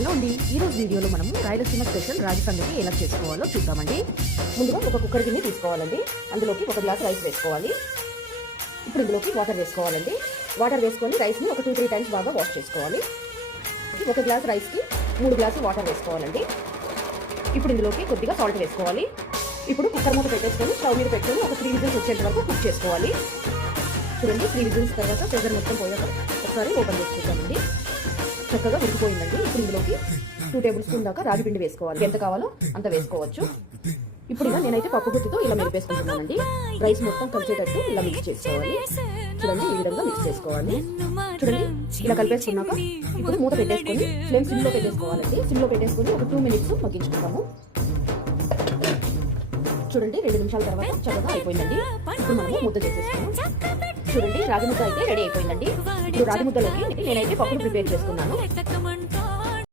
Hello అండి, ఈరోజు వీడియోలో మనము రాయలసీమ స్పెషల్ రాగి సంగటి ఎలా చేసుకోవాలో చూద్దామండి. ముందుగా ఒక కుక్కర్ గిన్నె తీసుకోవాలండి. అందులోకి ఒక గ్లాస్ రైస్ వేసుకోవాలి. ఇప్పుడు ఇందులోకి వాటర్ వేసుకోవాలండి. వాటర్ వేసుకొని రైస్ని ఒక 2-3 టైమ్స్ బాగా వాష్ చేసుకోవాలి. ఒక గ్లాస్ రైస్కి 3 గ్లాసులు వాటర్ వేసుకోవాలండి. ఇప్పుడు ఇందులోకి కొద్దిగా సాల్ట్ వేసుకోవాలి. ఇప్పుడు కుక్కర్ మూత పెట్టేసుకొని స్టవ్ మీద పెట్టుకొని ఒక 3 విజిల్స్ వచ్చేంత వరకు కుక్ చేసుకోవాలి. చూడండి, 3 విజిల్స్ తర్వాత ప్రెషర్ మొత్తం పోయాక ఒకసారి ఓపెన్ చేసి చూద్దామండి. చక్కగా ఉడికిపోయిందండి. ఇప్పుడు ఇందులోకి 2 టేబుల్ స్పూన్ దాకా రాగి పిండి వేసుకోవాలి. ఎంత కావాలో అంత వేసుకోవచ్చు. ఇప్పుడు ఇలా నేనైతే పప్పు గుత్తితో ఇలా మెరిపేసుకుంటున్నానండి. రైస్ మొత్తం కలిసేటట్టు ఇలా మిక్స్ చేసుకోవాలి. చూడండి, ఈ విధంగా మిక్స్ చేసుకోవాలి. చూడండి, ఇలా కలిపేసుకున్నాక ఇప్పుడు మూత పెట్టేసుకొని ఫ్లేమ్ సిమ్లో పెట్టేసుకోవాలండి. సిమ్లో పెట్టేసుకొని ఒక 2 మినిట్స్ మగ్గించుకుంటాము. చూడండి, 2 నిమిషాల తర్వాత చక్కగా అయిపోయిందండి. ఇప్పుడు మనము ముద్ద చేసేసుకున్నాం. చూడండి, రాగి ముద్ద అయితే రెడీ అయిపోయిందండి. ఇప్పుడు రాగి ముద్దలోకి నేనైతే పప్పును ప్రిపేర్ చేసుకున్నాను.